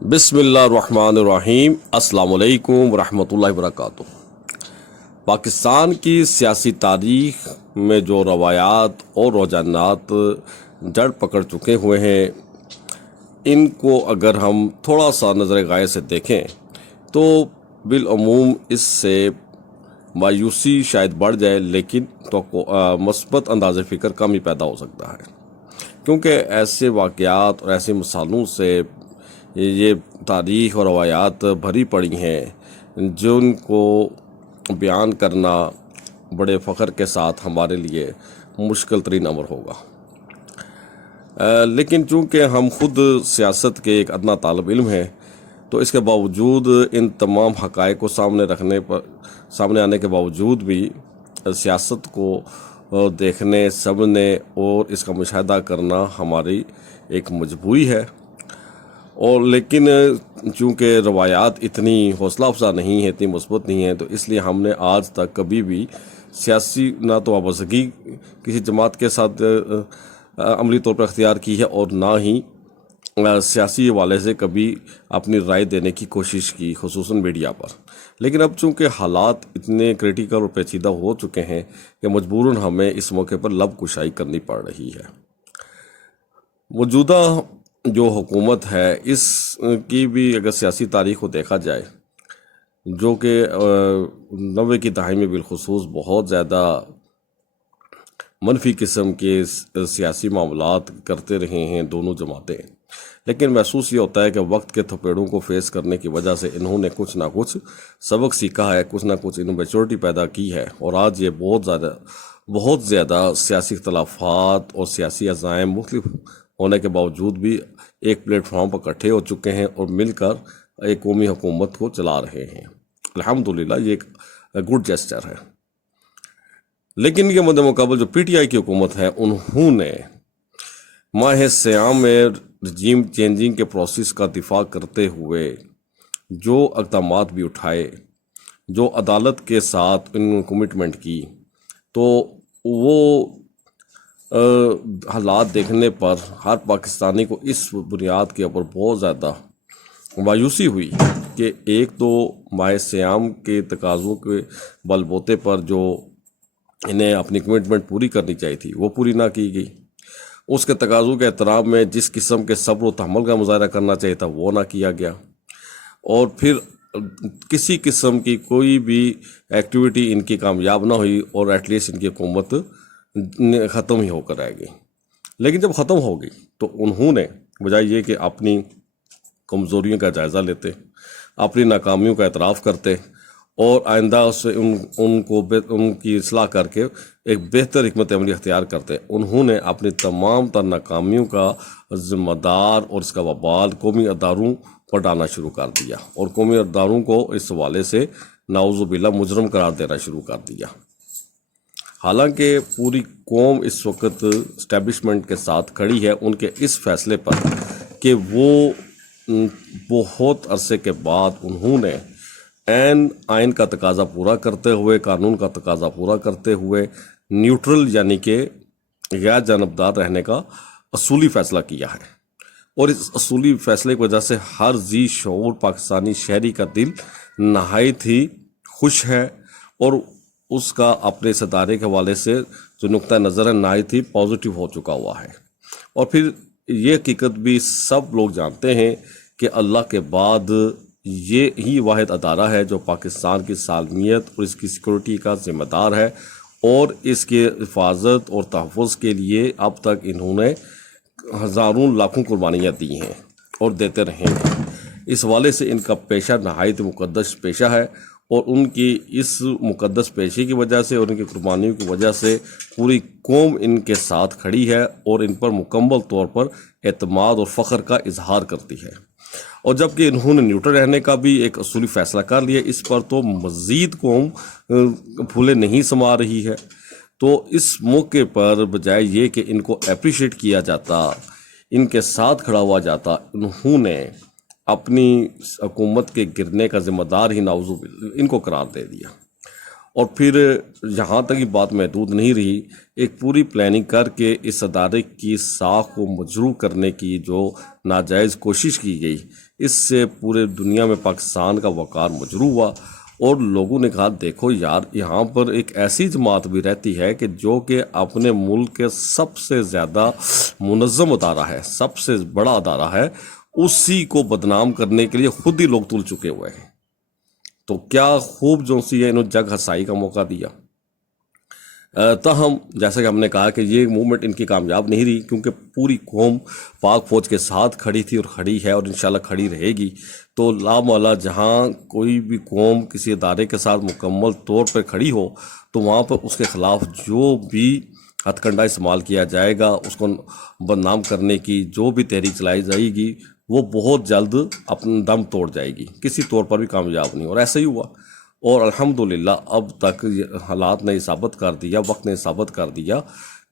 بسم اللہ الرحمن الرحیم۔ السلام علیکم ورحمۃ اللہ وبرکاتہ۔ پاکستان کی سیاسی تاریخ میں جو روایات اور رجحانات جڑ پکڑ چکے ہوئے ہیں، ان کو اگر ہم تھوڑا سا نظر غائب سے دیکھیں تو بالعموم اس سے مایوسی شاید بڑھ جائے، لیکن تو مثبت انداز فکر کم ہی پیدا ہو سکتا ہے، کیونکہ ایسے واقعات اور ایسے مثالوں سے یہ تاریخ اور روایات بھری پڑی ہیں جن کو بیان کرنا بڑے فخر کے ساتھ ہمارے لیے مشکل ترین امر ہوگا۔ لیکن چونکہ ہم خود سیاست کے ایک ادنا طالب علم ہیں، تو اس کے باوجود ان تمام حقائق کو سامنے آنے کے باوجود بھی سیاست کو دیکھنے، سمجھنے اور اس کا مشاہدہ کرنا ہماری ایک مجبوری ہے۔ اور لیکن چونکہ روایات اتنی حوصلہ افزا نہیں ہیں، اتنی مثبت نہیں ہیں، تو اس لیے ہم نے آج تک کبھی بھی سیاسی نہ تو وابستگی کسی جماعت کے ساتھ عملی طور پر اختیار کی ہے، اور نہ ہی سیاسی حوالے سے کبھی اپنی رائے دینے کی کوشش کی، خصوصاً میڈیا پر۔ لیکن اب چونکہ حالات اتنے کریٹیکل اور پیچیدہ ہو چکے ہیں کہ مجبوراً ہمیں اس موقع پر لب کشائی کرنی پڑ رہی ہے۔ موجودہ جو حکومت ہے، اس کی بھی اگر سیاسی تاریخ کو دیکھا جائے، جو کہ 90 کی دہائی میں بالخصوص بہت زیادہ منفی قسم کے سیاسی معاملات کرتے رہے ہیں دونوں جماعتیں، لیکن محسوس یہ ہوتا ہے کہ وقت کے تھپیڑوں کو فیس کرنے کی وجہ سے انہوں نے کچھ نہ کچھ سبق سیکھا ہے، کچھ نہ کچھ انہوں میچورٹی پیدا کی ہے، اور آج یہ بہت زیادہ سیاسی اختلافات اور سیاسی عزائم مختلف ہونے کے باوجود بھی ایک پلیٹ فارم پر اکٹھے ہو چکے ہیں اور مل کر ایک قومی حکومت کو چلا رہے ہیں۔ الحمدللہ یہ ایک گڈ جیسچر ہے۔ لیکن یہ مد مقابل جو پی ٹی آئی کی حکومت ہے، انہوں نے ماہ سیام میں رجیم چینجنگ کے پروسیس کا دفاع کرتے ہوئے جو اقدامات بھی اٹھائے، جو عدالت کے ساتھ ان کمٹمنٹ کی، تو وہ حالات دیکھنے پر ہر پاکستانی کو اس بنیاد کے اوپر بہت زیادہ مایوسی ہوئی کہ ایک تو ماہ سیام کے تقاضوں کے بل بوتے پر جو انہیں اپنی کمٹمنٹ پوری کرنی چاہیے تھی، وہ پوری نہ کی گئی۔ اس کے تقاضوں کے احترام میں جس قسم کے صبر و تحمل کا مظاہرہ کرنا چاہیے تھا، وہ نہ کیا گیا، اور پھر کسی قسم کی کوئی بھی ایکٹیویٹی ان کی کامیاب نہ ہوئی، اور ایٹ لیسٹ ان کی حکومت ختم ہی ہو کر رہ گئی۔ لیکن جب ختم ہو گئی تو انہوں نے بجائے یہ کہ اپنی کمزوریوں کا جائزہ لیتے، اپنی ناکامیوں کا اعتراف کرتے اور آئندہ سے ان کی اصلاح کر کے ایک بہتر حکمت عملی اختیار کرتے، انہوں نے اپنی تمام تر ناکامیوں کا ذمہ دار اور اس کا وبال قومی اداروں پر ڈالنا شروع کر دیا، اور قومی اداروں کو اس حوالے سے نعوذ باللہ مجرم قرار دینا شروع کر دیا۔ حالانکہ پوری قوم اس وقت اسٹیبلشمنٹ کے ساتھ کھڑی ہے ان کے اس فیصلے پر کہ وہ بہت عرصے کے بعد انہوں نے آئین کا تقاضا پورا کرتے ہوئے، قانون کا تقاضا پورا کرتے ہوئے نیوٹرل یعنی کہ غیر جانبدار رہنے کا اصولی فیصلہ کیا ہے، اور اس اصولی فیصلے کی وجہ سے ہر ذی شعور پاکستانی شہری کا دل نہایت ہی خوش ہے، اور اس کا اپنے اس ادارے کے حوالے سے جو نقطہ نظر ہے نہایت ہی پازیٹیو ہو چکا ہوا ہے۔ اور پھر یہ حقیقت بھی سب لوگ جانتے ہیں کہ اللہ کے بعد یہ ہی واحد ادارہ ہے جو پاکستان کی سالمیت اور اس کی سیکورٹی کا ذمہ دار ہے، اور اس کے حفاظت اور تحفظ کے لیے اب تک انہوں نے ہزاروں لاکھوں قربانیاں دی ہیں اور دیتے رہے ہیں۔ اس حوالے سے ان کا پیشہ نہایت مقدس پیشہ ہے، اور ان کی اس مقدس پیشے کی وجہ سے اور ان کی قربانیوں کی وجہ سے پوری قوم ان کے ساتھ کھڑی ہے اور ان پر مکمل طور پر اعتماد اور فخر کا اظہار کرتی ہے۔ اور جبکہ انہوں نے نیوٹرل رہنے کا بھی ایک اصولی فیصلہ کر لیا، اس پر تو مزید قوم پھولے نہیں سما رہی ہے۔ تو اس موقع پر بجائے یہ کہ ان کو اپریشیٹ کیا جاتا، ان کے ساتھ کھڑا ہوا جاتا، انہوں نے اپنی حکومت کے گرنے کا ذمہ دار ہی نعوذ باللہ ان کو قرار دے دیا۔ اور پھر یہاں تک یہ بات محدود نہیں رہی، ایک پوری پلاننگ کر کے اس ادارے کی ساکھ کو مجروح کرنے کی جو ناجائز کوشش کی گئی اس سے پورے دنیا میں پاکستان کا وقار مجروح ہوا، اور لوگوں نے کہا دیکھو یار یہاں پر ایک ایسی جماعت بھی رہتی ہے کہ جو کہ اپنے ملک کے سب سے زیادہ منظم ادارہ ہے، سب سے بڑا ادارہ ہے، اسی کو بدنام کرنے کے لیے خود ہی لوگ تل چکے ہوئے ہیں۔ تو کیا خوب جو سی ہے انہوں جگ ہسائی کا موقع دیا۔ تاہم جیسا کہ ہم نے کہا کہ یہ موومنٹ ان کی کامیاب نہیں رہی، کیونکہ پوری قوم پاک فوج کے ساتھ کھڑی تھی اور کھڑی ہے اور انشاءاللہ کھڑی رہے گی۔ تو لامولا جہاں کوئی بھی قوم کسی ادارے کے ساتھ مکمل طور پر کھڑی ہو تو وہاں پر اس کے خلاف جو بھی ہتھ کنڈا استعمال کیا جائے گا، اس کو بدنام کرنے کی جو بھی تحریک چلائی جائے گی، وہ بہت جلد اپنا دم توڑ جائے گی، کسی طور پر بھی کامیاب نہیں، اور ایسا ہی ہوا۔ اور الحمدللہ اب تک حالات نے ثابت کر دیا، وقت نے ثابت کر دیا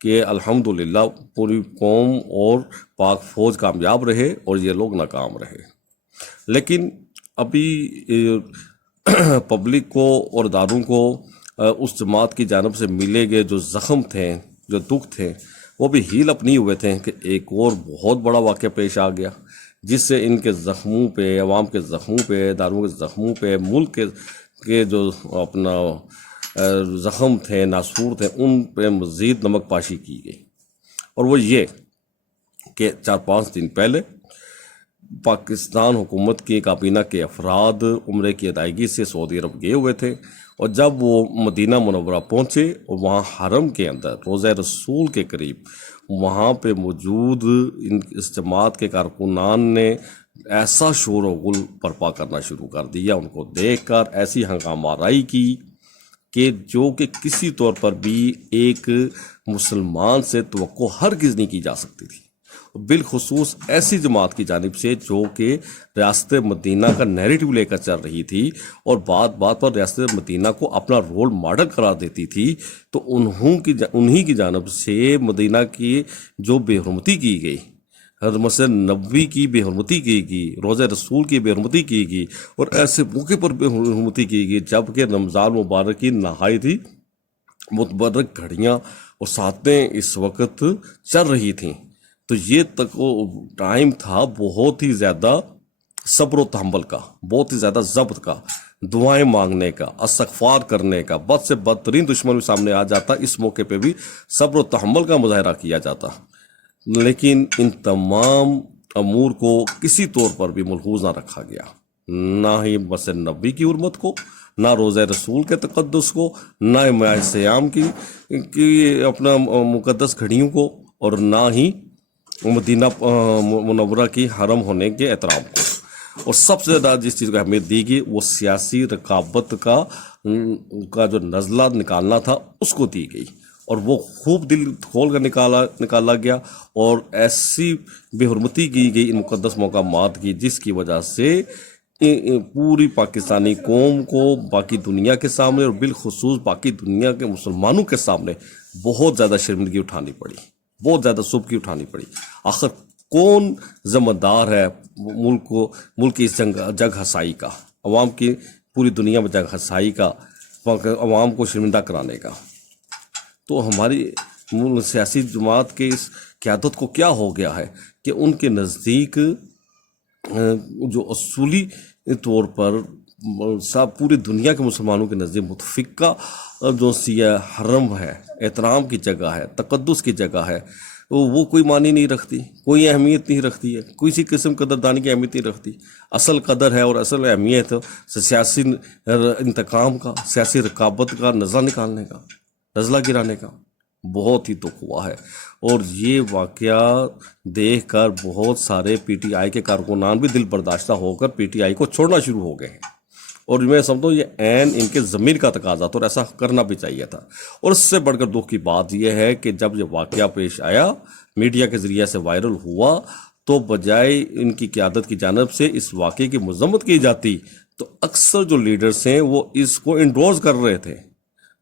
کہ الحمدللہ پوری قوم اور پاک فوج کامیاب رہے اور یہ لوگ ناکام رہے۔ لیکن ابھی پبلک کو اور اداروں کو اس جماعت کی جانب سے ملے گئے جو زخم تھے، جو دکھ تھے، وہ بھی ہیل اپ نہیں ہوئے تھے کہ ایک اور بہت بڑا واقعہ پیش آ گیا، جس سے ان کے زخموں پہ، عوام کے زخموں پہ، اداروں کے زخموں پہ، ملک کے جو اپنا زخم تھے، ناسور تھے، ان پہ مزید نمک پاشی کی گئی۔ اور وہ یہ کہ 4-5 دن پہلے پاکستان حکومت کی کابینہ کے افراد عمرے کی ادائیگی سے سعودی عرب گئے ہوئے تھے، اور جب وہ مدینہ منورہ پہنچے اور وہاں حرم کے اندر روضہ رسول کے قریب وہاں پہ موجود اس جماعت کے کارکنان نے ایسا شور و غل برپا کرنا شروع کر دیا، ان کو دیکھ کر ایسی ہنگامہ آرائی کی کہ جو کہ کسی طور پر بھی ایک مسلمان سے توقع ہرگز نہیں کی جا سکتی تھی، بالخصوص ایسی جماعت کی جانب سے جو کہ ریاست مدینہ کا نیریٹو لے کر چل رہی تھی اور بات بات پر ریاست مدینہ کو اپنا رول ماڈل قرار دیتی تھی۔ تو انہی کی جانب سے مدینہ کی جو بے حرمتی کی گئی، مسجد نبوی کی بے حرمتی کی گئی، روضہ رسول کی بے حرمتی کی گئی، اور ایسے موقع پر بے حرمتی کی گئی جب کہ رمضان مبارک کی نہایت ہی متبرک گھڑیاں اور ساعتیں اس وقت چل رہی تھیں۔ تو یہ تک ٹائم تھا بہت ہی زیادہ صبر و تحمل کا، بہت ہی زیادہ ضبط کا، دعائیں مانگنے کا، استغفار کرنے کا۔ بد سے بدترین دشمن بھی سامنے آ جاتا، اس موقع پہ بھی صبر و تحمل کا مظاہرہ کیا جاتا، لیکن ان تمام امور کو کسی طور پر بھی ملحوظ نہ رکھا گیا، نہ ہی مسجد نبوی کی حرمت کو، نہ روضہ رسول کے تقدس کو، نہ ماہ سیام کی اپنا مقدس گھڑیوں کو، اور نہ ہی مدینہ منورہ کی حرم ہونے کے احترام کو۔ اور سب سے زیادہ جس چیز کو اہمیت دی گئی وہ سیاسی رقابت کا جو نزلہ نکالنا تھا اس کو دی گئی، اور وہ خوب دل کھول کر نکالا گیا، اور ایسی بے حرمتی کی گئی ان مقدس مقامات کی جس کی وجہ سے پوری پاکستانی قوم کو باقی دنیا کے سامنے اور بالخصوص باقی دنیا کے مسلمانوں کے سامنے بہت زیادہ شرمندگی اٹھانی پڑی، بہت زیادہ سبکی اٹھانی پڑی۔ آخر کون ذمہ دار ہے ملک کی اس جگ ہسائی کا، عوام کی پوری دنیا میں جگ ہسائی کا، عوام کو شرمندہ کرانے کا؟ تو ہماری سیاسی جماعت کے اس قیادت کو کیا ہو گیا ہے کہ ان کے نزدیک جو اصولی طور پر سب پوری دنیا کے مسلمانوں کے نزدیک متفقہ جو سیاہ حرم ہے، احترام کی جگہ ہے، تقدس کی جگہ ہے، وہ کوئی معنی نہیں رکھتی، کوئی اہمیت نہیں رکھتی ہے، کسی قسم قدردانی کی اہمیت نہیں رکھتی۔ اصل قدر ہے اور اصل اہمیت سیاسی انتقام کا، سیاسی رقابت کا، نزلہ نکالنے کا، نزلہ گرانے کا۔ بہت ہی دکھ ہوا ہے، اور یہ واقعہ دیکھ کر بہت سارے پی ٹی آئی کے کارکنان بھی دل برداشتہ ہو کر پی ٹی آئی کو چھوڑنا شروع ہو گئے ہیں، اور میں سمجھتا ہوں یہ عین ان کے ضمیر کا تقاضا تھا اور ایسا کرنا بھی چاہیے تھا۔ اور اس سے بڑھ کر دکھ کی بات یہ ہے کہ جب یہ واقعہ پیش آیا، میڈیا کے ذریعے سے وائرل ہوا، تو بجائے ان کی قیادت کی جانب سے اس واقعے کی مذمت کی جاتی تو اکثر جو لیڈرز ہیں وہ اس کو انڈورس کر رہے تھے،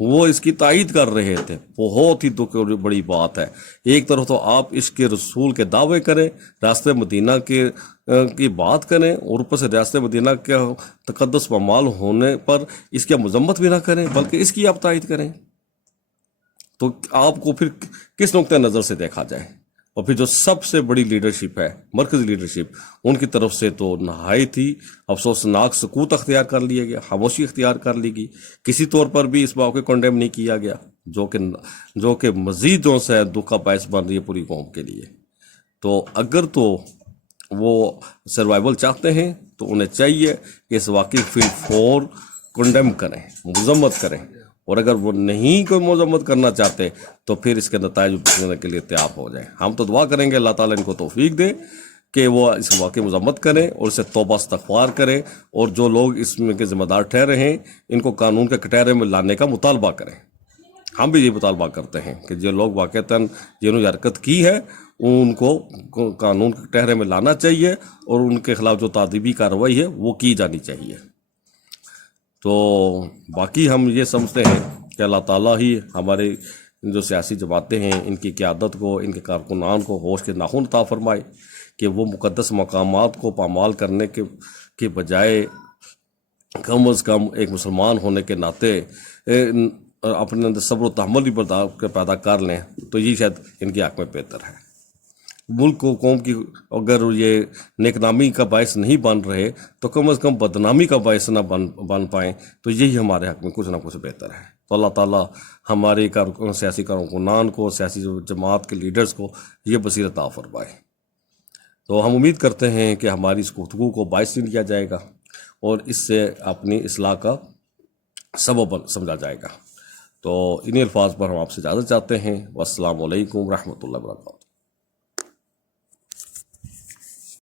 وہ اس کی تائید کر رہے تھے۔ بہت ہی دکھ اور بڑی بات ہے، ایک طرف تو آپ عشق رسول کے دعوے کریں، ریاست مدینہ کی بات کریں، اور اوپر سے ریاست مدینہ کے تقدس پامال ہونے پر اس کی مذمت بھی نہ کریں بلکہ اس کی آپ تائید کریں، تو آپ کو پھر کس نقطۂ نظر سے دیکھا جائے؟ اور پھر جو سب سے بڑی لیڈرشپ ہے مرکزی لیڈرشپ، ان کی طرف سے تو نہایت ہی افسوسناک سکوت اختیار کر لیا گیا، خاموشی اختیار کر لی گئی، کسی طور پر بھی اس بات کو کنڈیم نہیں کیا گیا، جو کہ مزید جو ہے دکھ کا باعث بن رہی ہے پوری قوم کے لیے۔ تو اگر تو وہ سروائیول چاہتے ہیں تو انہیں چاہیے کہ اس واقعی فی الفور کنڈیم کریں، مذمت کریں، اور اگر وہ نہیں کوئی مذمت کرنا چاہتے تو پھر اس کے نتائج بھگتنے کے لیے تیار ہو جائیں۔ ہم تو دعا کریں گے اللہ تعالیٰ ان کو توفیق دے کہ وہ اس واقعی مذمت کریں اور اسے توبہ استغفار کریں، اور جو لوگ اس میں کے ذمہ دار ٹھہرے ہیں ان کو قانون کے کٹہرے میں لانے کا مطالبہ کریں۔ ہم بھی یہ مطالبہ کرتے ہیں کہ جو لوگ واقعتاً جنہوں نے حرکت کی ہے ان کو قانون کے کٹہرے میں لانا چاہیے، اور ان کے خلاف جو تعذیبی کارروائی ہے وہ کی جانی چاہیے۔ تو باقی ہم یہ سمجھتے ہیں کہ اللہ تعالیٰ ہی ہمارے جو سیاسی جماعتیں ہیں ان کی قیادت کو، ان کے کارکنان کو ہوش کے ناخن عطا فرمائے کہ وہ مقدس مقامات کو پامال کرنے کے بجائے کم از کم ایک مسلمان ہونے کے ناطے اپنے اندر صبر و تحمل بھی پیدا کر لیں، تو یہ شاید ان کی حق میں بہتر ہے۔ ملک کو، قوم کی اگر یہ نیک نامی کا باعث نہیں بن رہے تو کم از کم بدنامی کا باعث نہ بن پائیں، تو یہی ہمارے حق میں کچھ نہ کچھ بہتر ہے۔ تو اللہ تعالیٰ ہمارے سیاسی کارکنان کو، سیاسی جماعت کے لیڈرز کو یہ بصیرت عطا فرمائے۔ تو ہم امید کرتے ہیں کہ ہماری اس گفتگو کو باعث لیا جائے گا اور اس سے اپنی اصلاح کا سبب سمجھا جائے گا۔ تو انہی الفاظ پر ہم آپ سے اجازت چاہتے ہیں۔ والسلام علیکم ورحمۃ اللہ وبرکاتہ۔